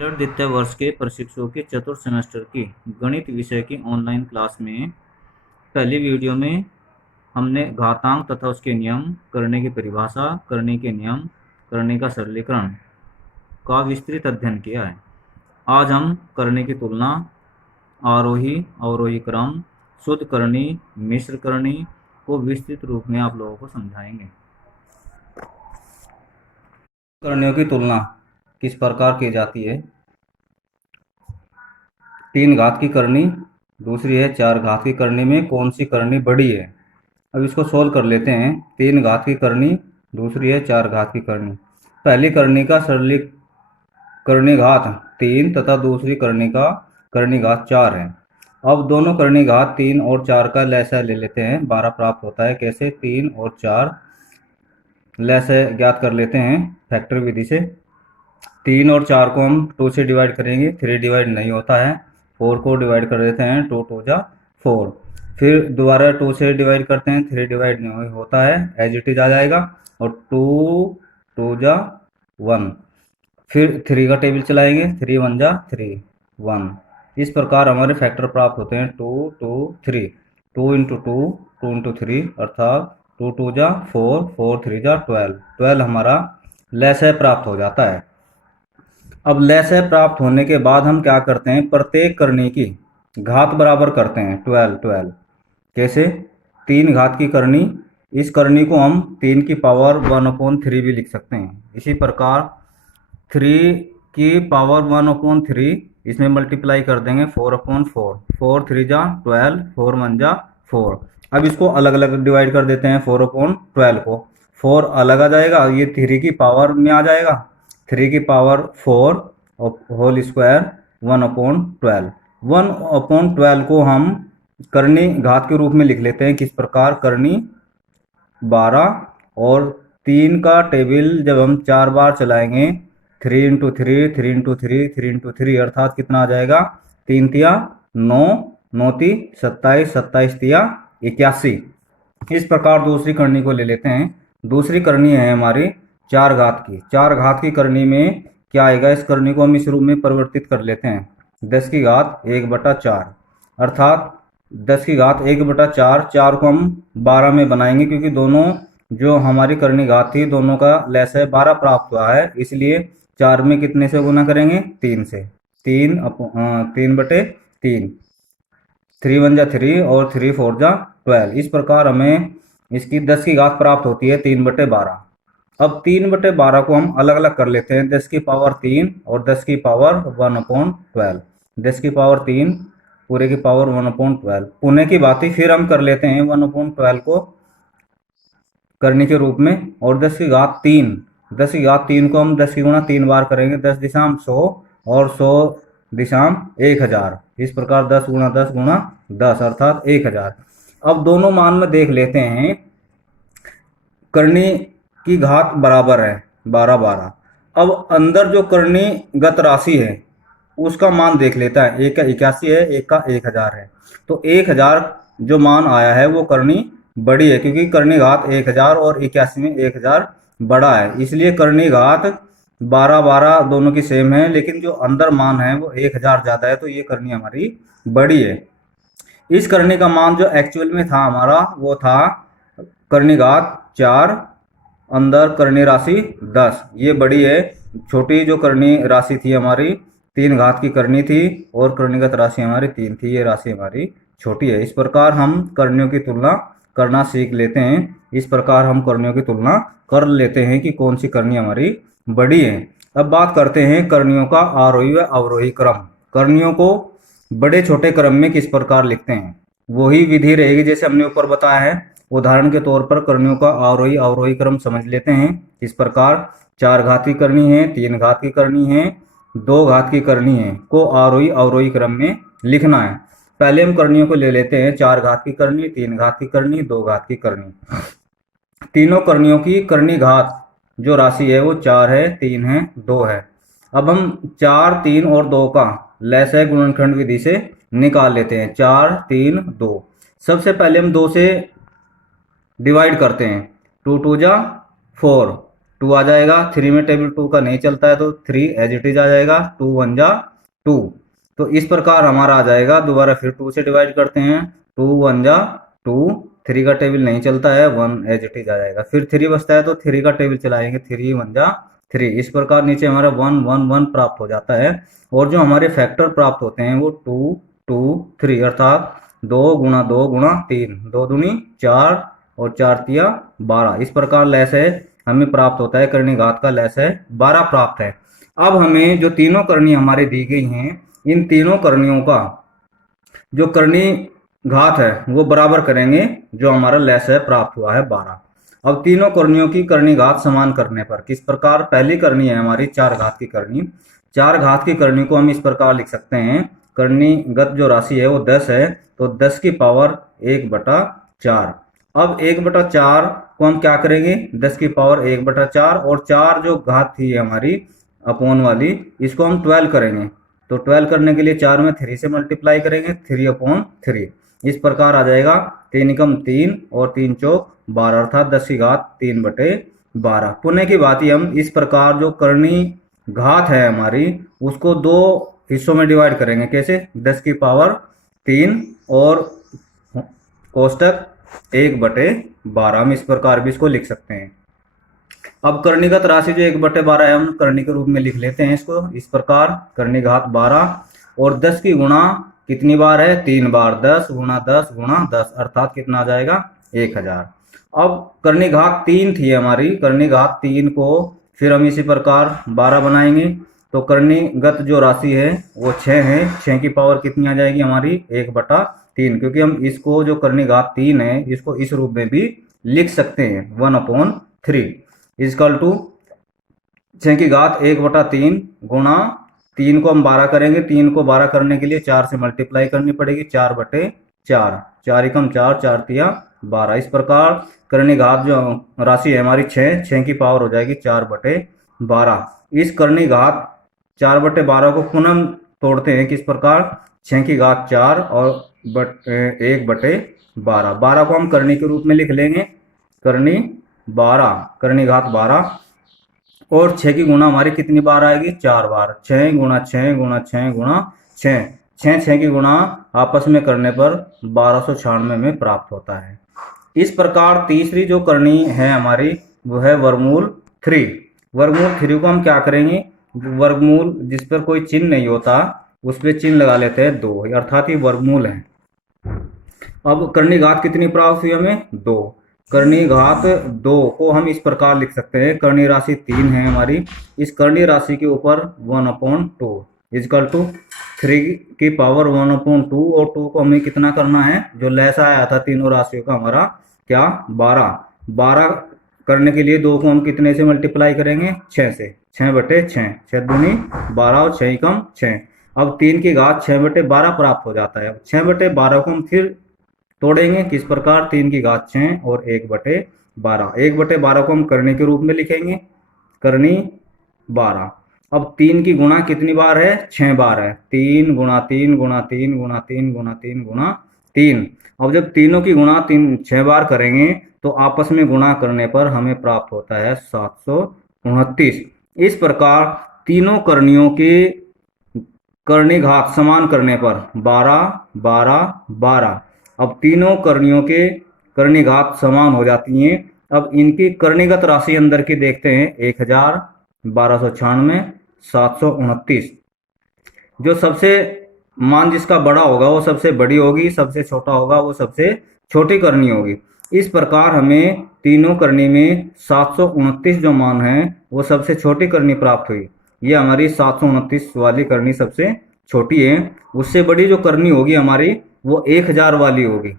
द्वितीय वर्ष के प्रशिक्षुओं की चतुर्थ सेमेस्टर की गणित विषय की ऑनलाइन क्लास में पहली वीडियो में हमने घातांक तथा उसके नियम, करने की परिभाषा, करने के नियम, करने का सरलीकरण का विस्तृत अध्ययन किया है। आज हम करने की तुलना, आरोही अवरोही क्रम, शुद्ध करनी, मिश्र करनी को विस्तृत रूप में आप लोगों को समझाएंगे। करणियों की तुलना किस प्रकार की जाती है? 3 घात की करनी, दूसरी है 4 घात की करनी में कौन सी करनी बड़ी है? अब इसको सोल्व कर लेते हैं। 3 घात की करनी, दूसरी है 4 घात की करनी। पहली करनी का करनी घात 3 तथा दूसरी करनी का करनी घात 4 है। अब दोनों करनी घात 3 और 4 का लसाअ ले लेते हैं। 12 प्राप्त होता है। कैसे? 3 और 4 लसाअ ज्ञात कर लेते हैं फैक्टर विधि से। 3 और 4 को हम 2 से डिवाइड करेंगे, 3 डिवाइड नहीं होता है। 4 को डिवाइड कर देते हैं, 2 2 जा 4। फिर दोबारा 2 से डिवाइड करते हैं, 3 डिवाइड नहीं होता है, एज इट इज आ जाएगा। और 2 2 जा 1। फिर 3 का टेबल चलाएंगे, 3 1 जा 3 1। इस प्रकार हमारे फैक्टर प्राप्त होते हैं 2 2 3। 2 इंटू 2 2 इंटू 3 अर्थात 2 2 जा 4 4 3 जा 12। 12 हमारा लसाअ प्राप्त हो जाता है। अब लसाअ प्राप्त होने के बाद हम क्या करते हैं? प्रत्येक करनी की घात बराबर करते हैं 12 12। कैसे? 3 घात की करनी, इस करनी को हम 3 की पावर 1/3 भी लिख सकते हैं। इसी प्रकार 3 की पावर 1/3 इसमें मल्टीप्लाई कर देंगे 4/4। 4 3 जा 12, 4 1 जा 4। अब इसको अलग अलग डिवाइड कर देते हैं 4/12 को। 4 अलग आ जाएगा, ये 3 की पावर में आ जाएगा। 3 की पावर 4 होल स्क्वायर 1/12। 1/12 को हम करनी घात के रूप में लिख लेते हैं। किस प्रकार? करनी 12 और 3 का टेबल जब हम 4 बार चलाएंगे, 3 इंटू 3 3 इंटू 3 3 इंटू 3 अर्थात कितना आ जाएगा? 3 तिया 9, 9 ती 27, 27 तिया 81। इस प्रकार दूसरी करनी को ले लेते हैं। दूसरी करनी है हमारी 4 घात की। 4 घात की करनी में क्या आएगा? इस करनी को हम इस रूप में परिवर्तित कर लेते हैं। 10 की घात 1/4 अर्थात 10 की घात 1/4। 4 को हम 12 में बनाएंगे क्योंकि दोनों जो हमारी करनी घात थी दोनों का लसाअ 12 प्राप्त हुआ है, इसलिए 4 में कितने से गुना करेंगे? 3 से। 3/3। 3 1 जा 3 और 3 4 जा 12। इस प्रकार हमें इसकी 10 की घात प्राप्त होती है 3/12। अब 3/12 को हम अलग अलग कर लेते हैं। 10 की पावर 3 और 10 की पावर 1/12। 10 की पावर 3 पूरे की पावर 1/12। पुणे की बाती फिर हम कर लेते हैं 1/12 को करने के रूप में। और 10 की घात 3, 10 की घात 3 को हम 10 की गुणा 3 बार करेंगे। 10 दिशाम 100 और 100 दिशाम 1000। इस प्रकार 10 गुणा 10 गुणा 10 अर्थात 1000। अब दोनों मान में देख लेते हैं। करनी की घात बराबर है 12 12। अब अंदर जो करणीगत राशि है उसका मान देख लेता है। एक का 81 है, एक का 1000 है। तो 1000 जो मान आया है वो करनी बड़ी है क्योंकि करनी घात 1000 और 81 में 1000 बड़ा है, इसलिए करनी घात 12 12 दोनों की सेम है, लेकिन जो अंदर मान है वो 1000 ज़्यादा है, तो ये करनी हमारी बड़ी है। इस करनी का मान जो एक्चुअल में था हमारा वो था करनी घात 4, अंदर करनी राशि 10, ये बड़ी है। छोटी जो करनी राशि थी हमारी 3 घात की करनी थी और करणीगत राशि हमारी 3 थी, ये राशि हमारी छोटी है। इस प्रकार हम करणियों की तुलना करना सीख लेते हैं। इस प्रकार हम करणियों की तुलना कर लेते हैं कि कौन सी करनी हमारी बड़ी है। अब बात करते हैं करनियों का आरोही व अवरोही क्रम। करनियों को बड़े छोटे क्रम में किस प्रकार लिखते हैं, वही विधि रहेगी जैसे हमने ऊपर बताया है। उदाहरण के तौर पर करनियों का आरोही अवरोही क्रम समझ लेते हैं। इस प्रकार 4 घात की करनी है, 3 घात की करनी है, 2 घात की करनी है को आरोही अवरोही क्रम में लिखना है। पहले हम करनियों को ले लेते हैं। 4 घात की करनी, 3 घात की करनी, 2 घात की करनी। तीनों करनियों की करनी घात जो राशि है वो 4 है, 3 है, 2 है। अब हम 4 3 और 2 का लसाअ गुणनखंड विधि से निकाल लेते हैं। 4 3 2। सबसे पहले हम 2 से डिवाइड करते हैं। 2 2 जा 4, 2 आ जाएगा। 3 में टेबल 2 का नहीं चलता है तो 3 एज इट इज आ जाएगा। 2 1 जा 2। तो इस प्रकार हमारा आ जाएगा। दोबारा फिर 2 से डिवाइड करते हैं। 2 1 जा 2। 3 का टेबल नहीं चलता है, 1 एज इट इज आ जाएगा। फिर 3 बचता है तो 3 का टेबल चलाएंगे। 3 1 जा 3। इस प्रकार नीचे हमारा 1 1 1 प्राप्त हो जाता है। और जो हमारे फैक्टर प्राप्त होते हैं वो 2 2 3 अर्थात 2 गुणा 2 गुणा 3, 2 दूनी 4 और 4 तिया 12। इस प्रकार लैस है हमें प्राप्त होता है। करनी घात का लैस है 12 प्राप्त है। अब हमें जो तीनों करनी हमारी दी गई हैं, इन तीनों करणियों का जो करनी घात है वो बराबर करेंगे जो हमारा लैस है प्राप्त हुआ है 12। अब तीनों करणियों की करनी घात समान करने पर किस प्रकार, पहली करनी है हमारी 4 घात की करनी। 4 घात की करनी को हम इस प्रकार लिख सकते हैं। करणीगत जो राशि है वो 10 है, तो 10 की पावर 1/4। अब 1/4 को हम क्या करेंगे, 10 की पावर 1/4 और 4 जो घात थी हमारी अपॉन वाली, इसको हम 12 करेंगे। तो 12 करने के लिए 4 में 3 से मल्टीप्लाई करेंगे, 3/3। इस प्रकार आ जाएगा 3 एकम 3 और 3 चौक 12 अर्थात 10 की घात 3/12। पुण्य की बात ही हम इस प्रकार जो करनी घात है हमारी उसको 2 हिस्सों में डिवाइड करेंगे। कैसे, 10 की पावर 3 और कोष्टक 1/12। हम इस प्रकार भी इसको लिख सकते हैं। अब कर्णिगत राशि जो 1/12 है हम करनी के रूप में लिख लेते हैं इसको इस प्रकार। करनी घात 12 और 10 की गुणा कितनी बार है, 3 बार। 10 गुणा 10 गुणा 10 अर्थात कितना आ जाएगा, 1000। अब करनी घात 3 थी हमारी। करनी घात 3 को फिर हम इसी प्रकार 12 बनाएंगे। तो कर्णीगत जो राशि है वो 6 है। 6 की पावर कितनी आ जाएगी हमारी, 1/3। क्योंकि हम इसको जो करनी घात 3 है इसको इस रूप में भी लिख सकते हैं, 1/3 इजकल टू 6 की घात 1/3 गुणा 3 को हम 12 करेंगे। 3 को 12 करने के लिए 4 से मल्टीप्लाई करनी पड़ेगी, 4/4। 4 एकम 4, 4 तिया 12। इस प्रकार करनी घात जो राशि है हमारी 6 की पावर हो जाएगी 4/12। इस करनी घात 4/12 को पुनः तोड़ते हैं किस प्रकार, 6 की घात 4 और 1/12। 12 को हम करनी के रूप में लिख लेंगे, करनी 12, करनी घात 12। और 6 की गुणा हमारी कितनी बार आएगी, 4 बार। 6 गुणा 6 गुणा 6 गुणा 6। 6 की गुणा आपस में करने पर 1296 में प्राप्त होता है। इस प्रकार तीसरी जो करनी है हमारी वो है वर्गमूल 3। वर्गमूल 3 को हम क्या करेंगे, वर्गमूल जिस पर कोई चिन्ह नहीं होता उस पर चिन्ह लगा लेते हैं 2, अर्थात ये वर्गमूल है। अब करनी घात कितनी प्राप्त हुई हमें, 2। करनी घात 2 को हम इस प्रकार लिख सकते हैं। करनी राशि 3 है हमारी। इस करनी राशि के ऊपर 1/2 इजकल टू 3 की पावर 1/2 और 2 को हमें कितना करना है, जो लैसा आया था तीनों राशियों का हमारा क्या, 12। 12 करने के लिए 2 को हम कितने से मल्टीप्लाई करेंगे, 6 से। 6/6, 6 दूनी 12 और 6 एकम 6। अब 3 की घात 6/12 प्राप्त हो जाता है। 6/12 को हम फिर तोड़ेंगे किस प्रकार, 3 की घात 6 और 1/12। 1/12 को हम करनी के रूप में लिखेंगे, करनी 12। अब 3 की गुणा कितनी बार है, 6 बार है। 3 गुणा 3 गुणा 3 गुणा 3 गुणा 3 गुणा 3। अब जब तीनों की गुणा 6 बार करेंगे तो आपस में गुणा करने पर हमें प्राप्त होता है 729। इस प्रकार तीनों करनियों के करनी घात समान करने पर 12 12 12। अब तीनों करनियों के करनी घात समान हो जाती हैं। अब इनकी करणीगत राशि अंदर की देखते हैं, 1000, 1296, 729। जो सबसे मान जिसका बड़ा होगा वो सबसे बड़ी होगी, सबसे छोटा होगा वो सबसे छोटी करनी होगी। इस प्रकार हमें तीनों करनी में 729 जो मान है वो सबसे छोटी करनी प्राप्त हुई। ये हमारी 729 वाली करनी सबसे छोटी है। उससे बड़ी जो करनी होगी हमारी वो 1000 वाली होगी।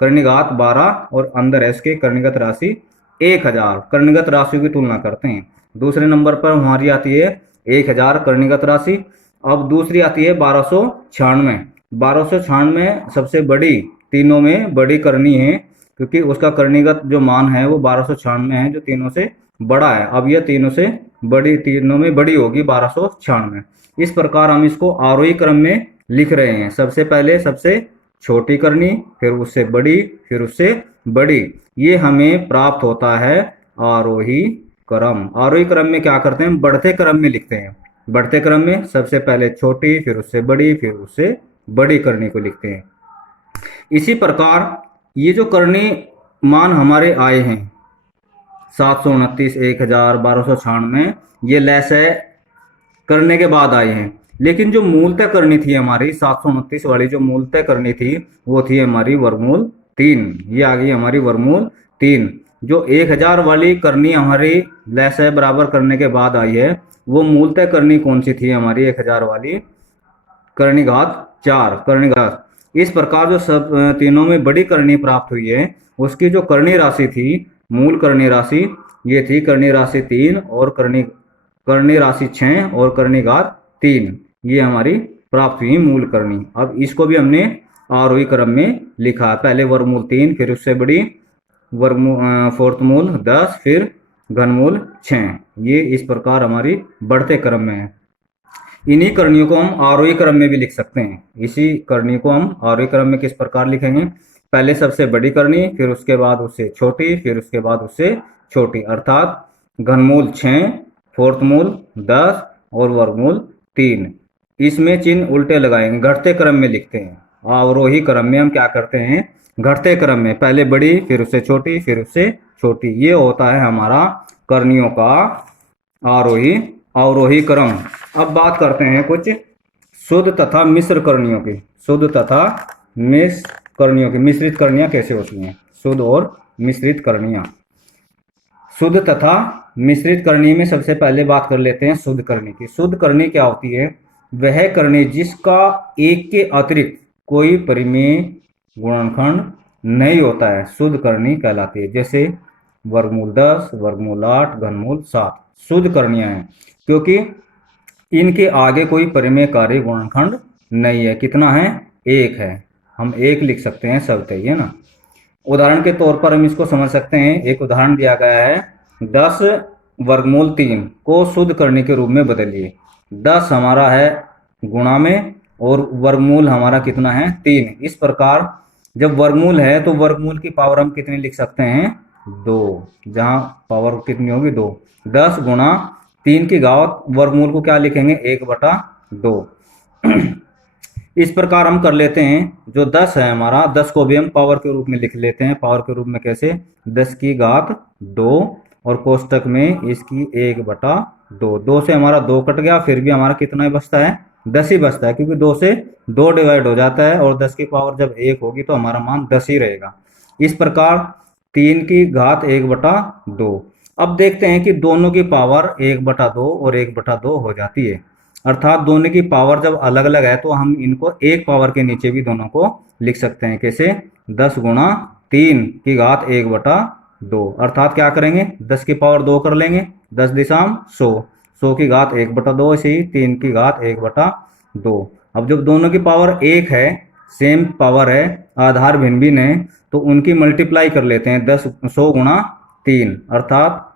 कर्णिघात 12 और अंदर है इसके कर्णिगत राशि 1000। कर्णिगत राशियों की तुलना करते हैं। दूसरे नंबर पर हमारी आती है 1000 कर्णिगत राशि। अब दूसरी आती है 1296। 1296 सबसे बड़ी, तीनों में बड़ी करनी है, क्योंकि उसका कर्णिगत जो मान है वो 1296 है, जो तीनों से बड़ा है। अब यह तीनों से बड़ी, तीनों में बड़ी होगी 1296। इस प्रकार हम इसको आरोही क्रम में लिख रहे हैं। सबसे पहले सबसे छोटी करनी, फिर उससे बड़ी, फिर उससे बड़ी। ये हमें प्राप्त होता है आरोही क्रम। आरोही क्रम में क्या करते हैं, बढ़ते क्रम में लिखते हैं। बढ़ते क्रम में सबसे पहले छोटी, फिर उससे बड़ी, फिर उससे बड़ी करनी को लिखते हैं। इसी प्रकार ये जो करनी मान हमारे आए हैं 729, 1000, 1296, ये लैसे करने के बाद आए हैं। लेकिन जो मूलतः करनी थी हमारी 729 वाली, जो मूलतः करनी थी वो थी हमारी वर्गमूल 3। ये आ गई हमारी वर्गमूल 3। जो 1000 वाली करनी हमारी लैसे बराबर करने के बाद आई है, वो मूलतः करनी कौन सी थी हमारी 1000 वाली, करनी घात 4, करनी घात। इस प्रकार जो सब तीनों में बड़ी करनी प्राप्त हुई है, उसकी जो करनी राशि थी, मूल करनी राशि, ये थी करनी राशि 3 और करनी राशि 6 और करनी घात 3। ये हमारी प्राप्त हुई मूल करनी। अब इसको भी हमने आरोही क्रम में लिखा। पहले वर्गमूल 3, फिर उससे बड़ी फोर्थ मूल 10, फिर घनमूल 6। ये इस प्रकार हमारी बढ़ते क्रम में है। इन्हीं करणियों को हम आरोही क्रम में भी लिख सकते हैं। इसी करनी को हम आरोही क्रम में किस प्रकार लिखेंगे, पहले सबसे बड़ी करनी, फिर उसके बाद उससे छोटी, फिर उसके बाद उससे छोटी, अर्थात घनमूल 6, फोर्थ मूल 10 और वर्गमूल 3। इसमें चिन्ह उल्टे लगाएंगे, घटते क्रम में लिखते हैं। आरोही क्रम में हम क्या करते हैं, घटते क्रम में पहले बड़ी, फिर उससे छोटी, फिर उससे छोटी। ये होता है हमारा करनियों का आरोही अवरोही क्रम। अब बात करते हैं कुछ शुद्ध तथा मिश्र करनियों की। शुद्ध तथा मिश्र करनियों की, मिश्रित करनियां कैसे होती हैं, शुद्ध और मिश्रित करनियां। शुद्ध तथा मिश्रित करनी में सबसे पहले बात कर लेते हैं शुद्ध करनी की। शुद्ध करनी क्या होती है, वह करनी जिसका एक के अतिरिक्त कोई परिमेय गुणनखंड नहीं होता है, शुद्ध करनी कहलाती है। जैसे वर्गमूल 10, वर्गमूल 8, घनमूल 7 शुद्ध करनियां हैं, क्योंकि इनके आगे कोई परिमेयकारी गुणनखंड नहीं है। कितना है, 1 है। हम 1 लिख सकते हैं सब, है ना। उदाहरण के तौर पर हम इसको समझ सकते हैं। एक उदाहरण दिया गया है, 10 वर्गमूल 3 को शुद्ध करने के रूप में बदलिए। 10 हमारा है गुणा में और वर्गमूल हमारा कितना है, 3। इस प्रकार जब वर्गमूल है तो वर्गमूल की पावर हम कितनी लिख सकते हैं, 2। जहां पावर कितनी होगी, 2। 10 गुणा 3 की घात वर्गमूल को क्या लिखेंगे, 1/2। इस प्रकार हम कर लेते हैं। जो 10 है हमारा, 10 को भी हम पावर के रूप में लिख लेते हैं। पावर के रूप में कैसे, 10 की घात 2 और कोष्टक में इसकी 1/2। 2 से हमारा 2 कट गया, फिर भी हमारा कितना ही बचता है, 10 ही बचता है, क्योंकि 2 से 2 डिवाइड हो जाता है और 10 की पावर जब 1 होगी तो हमारा मान 10 ही रहेगा। इस प्रकार 3 की घात 1/2। अब देखते हैं कि दोनों की पावर 1/2 और 1/2 हो जाती है, अर्थात दोनों की पावर जब अलग अलग है तो हम इनको एक पावर के नीचे भी दोनों को लिख सकते हैं। कैसे, 10 गुणा 3 की घात 1/2, अर्थात क्या करेंगे, 10 की पावर 2 कर लेंगे, 10 दिशाम 100, 100 की घात 1/2, ऐसे ही 3 की घात 1/2। अब जब दोनों की पावर 1 है, सेम पावर है, आधार भिन्न भिन्न है, तो उनकी मल्टीप्लाई कर लेते हैं। 100 गुणा 3, अर्थात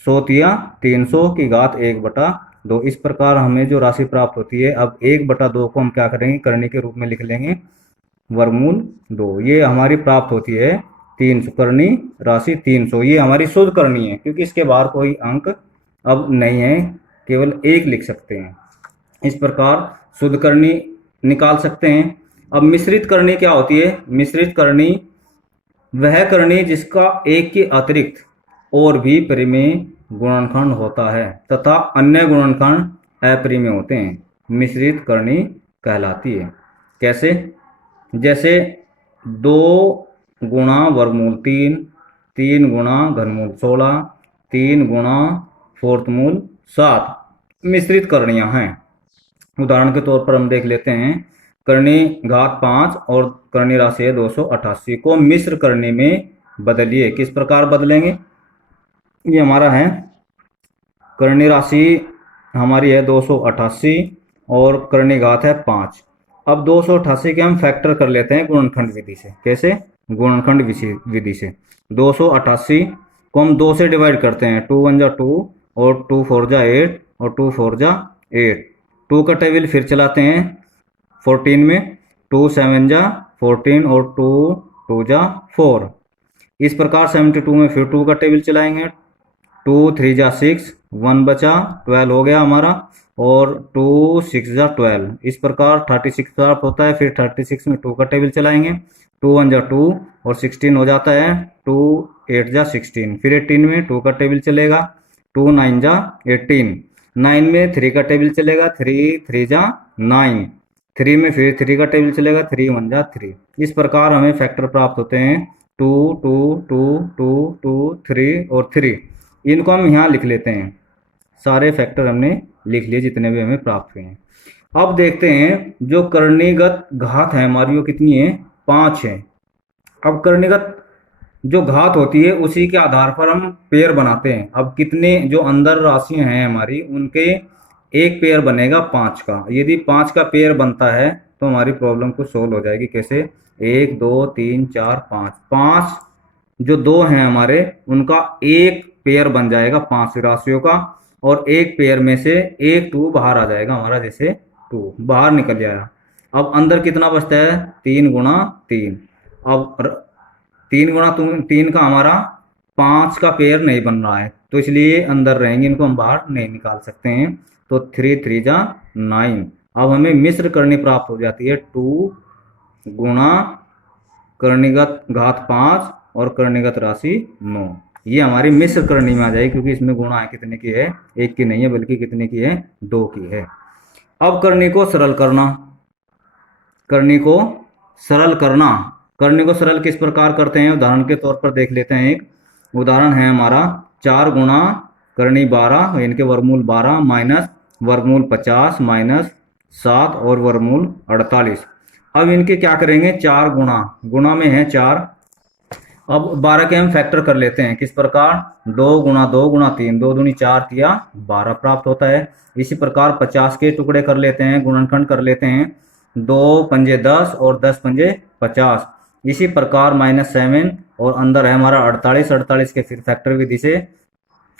100 तिया 300 की घात 1/2। इस प्रकार हमें जो राशि प्राप्त होती है, अब 1/2 को हम क्या करेंगे, करनी के रूप में लिख लेंगे, वर्गमूल 2। ये हमारी प्राप्त होती है 300, करनी राशि 300। ये हमारी शुद्ध करनी है, क्योंकि इसके बाहर कोई अंक अब नहीं है, केवल 1 लिख सकते हैं। इस प्रकार शुद्ध करनी निकाल सकते हैं। अब मिश्रित करनी क्या होती है, मिश्रित करनी वह करनी जिसका 1 के अतिरिक्त और भी परिमेय गुणनखंड होता है तथा अन्य गुणनखंड अपरिमेय होते हैं, मिश्रित करनी कहलाती है। कैसे, जैसे 2 गुणा वर्गमूल 3, 3 गुणा घनमूल 16, 3 गुणा फोर्थ मूल 7 मिश्रित करनियां हैं। उदाहरण के तौर पर हम देख लेते हैं, करनी घात 5 और करनी राशि है 288 को मिश्र करने में बदलिए। किस प्रकार बदलेंगे, ये हमारा है करनी राशि हमारी है 288 और करनी घात है 5। अब 288 के हम फैक्टर कर लेते हैं गुणनखंड विधि से। कैसे, गुणनखंड विधि से 288 को हम 2 से डिवाइड करते हैं, 2 1 जा 2 और 2 4 जा 8 और 2 4 जा 8। 2 का टेबल फिर चलाते हैं 14 में, 2 7 जा 14 और 2 2 जा 4। इस प्रकार 72 में फिर 2 का टेबल चलाएंगे, 2 3 जा 6, 1 बचा, 12 हो गया हमारा, और 2 6 जा 12। इस प्रकार 36 प्राप्त होता है। फिर 36 में 2 का टेबल चलाएंगे, 2 1 जा 2 और 16 हो जाता है, 2 8 जा 16। फिर 18 में 2 का टेबल चलेगा, 2 9 जा 18। 9 में 3 का टेबल चलेगा, 3 3 जा 9। 3 में फिर 3 का टेबल चलेगा, 3 1 जा 3। इस प्रकार हमें फैक्टर प्राप्त होते हैं 2 2 2 2 2 3 और 3। इनको हम यहाँ लिख लेते हैं। सारे फैक्टर हमने लिख लिए जितने भी हमें प्राप्त हुए हैं। अब देखते हैं जो कर्णीगत घात है हमारी वो कितनी है, 5 है। अब कर्णीगत जो घात होती है उसी के आधार पर हम पेयर बनाते हैं। अब कितने जो अंदर राशियां हैं हमारी उनके एक पेयर बनेगा 5 का। यदि 5 का पेयर बनता है तो हमारी प्रॉब्लम को सोल्व हो जाएगी। कैसे, 1 2 3 4 5, 5 जो 2 हैं हमारे उनका एक पेयर बन जाएगा 5 राशियों का, और एक पेयर में से एक 2 बाहर आ जाएगा हमारा, जैसे 2 बाहर निकल जाएगा। अब अंदर कितना बचता है, 3 गुणा 3। अब 3 गुणा 3 का हमारा 5 का पेयर नहीं बन रहा है, तो इसलिए अंदर रहेंगे, इनको हम बाहर नहीं निकाल सकते हैं। तो 3 3 जा 9। अब हमें मिश्र करनी प्राप्त हो जाती है, 2 गुणा कर्णीगत घात 5 और कर्णीगत राशि 9। ये हमारी मिश्र करनी में आ जाएगी, क्योंकि इसमें गुणा है कितने की है, 1 की नहीं है, बल्कि कितने की है, 2 की है। अब करनी को सरल करना। करनी को सरल करना, करनी को सरल किस प्रकार करते हैं, उदाहरण के तौर पर देख लेते हैं। एक उदाहरण है हमारा 4 गुणा करनी 12 इनके वर्गमूल 12 माइनस वर्गमूल 50 माइनस 7 और वर्गमूल 48। अब इनके क्या करेंगे, 4 गुणा, गुणा में है 4। अब 12 के हम फैक्टर कर लेते हैं। किस प्रकार, 2 गुणा 2 गुणा 3, 2 दूनी 4 तिया 12 प्राप्त होता है। इसी प्रकार 50 के टुकड़े कर लेते हैं, गुणनखंड कर लेते हैं, 2 पंजे 10 और 10 पंजे 50। इसी प्रकार -7 और अंदर है हमारा 48, 48 के फिर फैक्टर विधि से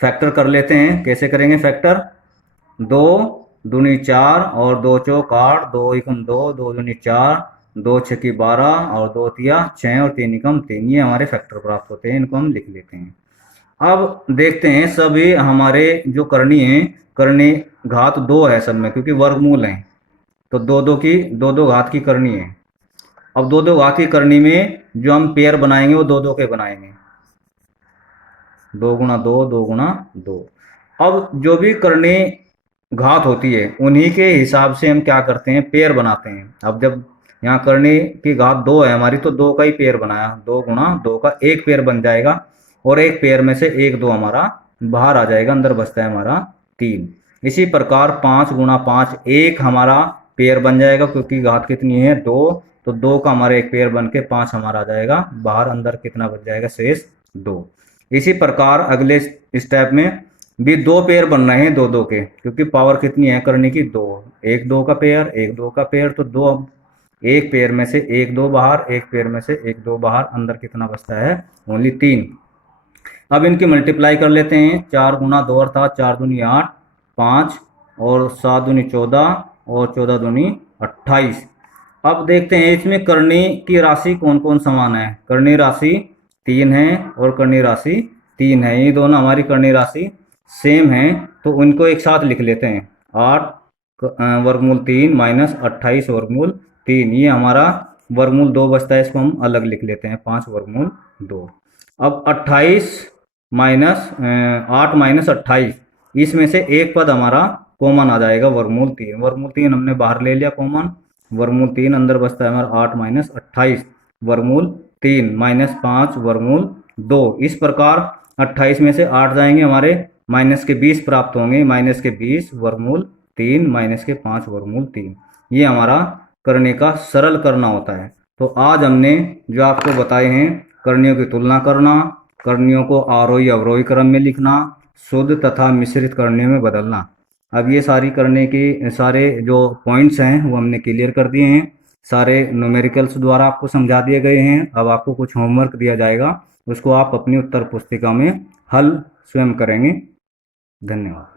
फैक्टर कर लेते हैं। कैसे करेंगे फैक्टर, 2 दूनी 4 और 2 चौक 8, 2 एकम 2, 2 दूनी 4, 2 छकी 12 और 2 तिया 6 और 3 एकम 3। ये हमारे फैक्टर प्राप्त होते हैं, इनको हम लिख लेते हैं। अब देखते हैं सभी हमारे जो करनी है, करनी घात 2 है सब में, क्योंकि वर्गमूल है, तो 2 घात की करनी है। अब 2 घात की करनी में जो हम पेयर बनाएंगे वो 2 के बनाएंगे, 2 गुणा 2, 2 गुणा 2। अब जो भी करनी घात होती है उन्हीं के हिसाब से हम क्या करते हैं, पेयर बनाते हैं। अब जब यहाँ करनी की घात 2 है हमारी, तो 2 का ही पेयर बनाया, 2 गुणा 2 का एक पेयर बन जाएगा, और एक पेयर में से 1 2 हमारा बाहर आ जाएगा, अंदर बचता है हमारा 3। इसी प्रकार 5 गुणा 5 एक हमारा पेयर बन जाएगा, क्योंकि घात कितनी है 2, तो 2 का हमारा एक पेयर बन के 5 हमारा आ जाएगा बाहर, अंदर कितना बच जाएगा, शेष 2। इसी प्रकार अगले स्टेप में भी 2 पेयर बन रहे हैं 2 के, क्योंकि पावर कितनी है करने की 2, 1 2 का पेयर, 1 2 का पेयर, तो 2 एक पेयर में से 1 2 बाहर, एक पेयर में से 1 2 बाहर, अंदर कितना बचता है, ओनली 3। अब इनकी मल्टीप्लाई कर लेते हैं, 4 गुणा 2 अर्थात 4 दूनी 8, 5 और 7 दूनी 14 और 14 दूनी 28। अब देखते हैं इसमें करनी की राशि कौन कौन समान है। करनी राशि 3 है और करनी राशि 3 है, ये दोनों हमारी करनी राशि सेम है, तो उनको एक साथ लिख लेते हैं। 8 वर्गमूल 3 माइनस 28 वर्गमूल 3, ये हमारा वर्गमूल 2 बचता है, इसको हम अलग लिख लेते हैं, 5 वर्गमूल 2। अब 28 माइनस 8 माइनस 28, इसमें से एक पद हमारा कॉमन आ जाएगा, वर्गमूल 3। वर्गमूल 3 हमने बाहर ले लिया कॉमन, वर्गमूल 3 अंदर बचता है हमारा 8 माइनस 28 वर्गमूल 3 माइनस 5 वर्गमूल 2। इस प्रकार 28 में से 8 जाएंगे हमारे, माइनस के 20 प्राप्त होंगे, माइनस के 20 वर्गमूल 3 माइनस के 5 वर्गमूल 3। ये हमारा करने का सरल करना होता है। तो आज हमने जो आपको बताए हैं, करणियों की तुलना करना, करणियों को आरोही अवरोही क्रम में लिखना, शुद्ध तथा मिश्रित करणियों में बदलना। अब ये सारी करने की सारे जो पॉइंट्स हैं वो हमने क्लियर कर दिए हैं, सारे न्यूमेरिकल्स द्वारा आपको समझा दिए गए हैं। अब आपको कुछ होमवर्क दिया जाएगा, उसको आप अपनी उत्तर पुस्तिका में हल स्वयं करेंगे। धन्यवाद।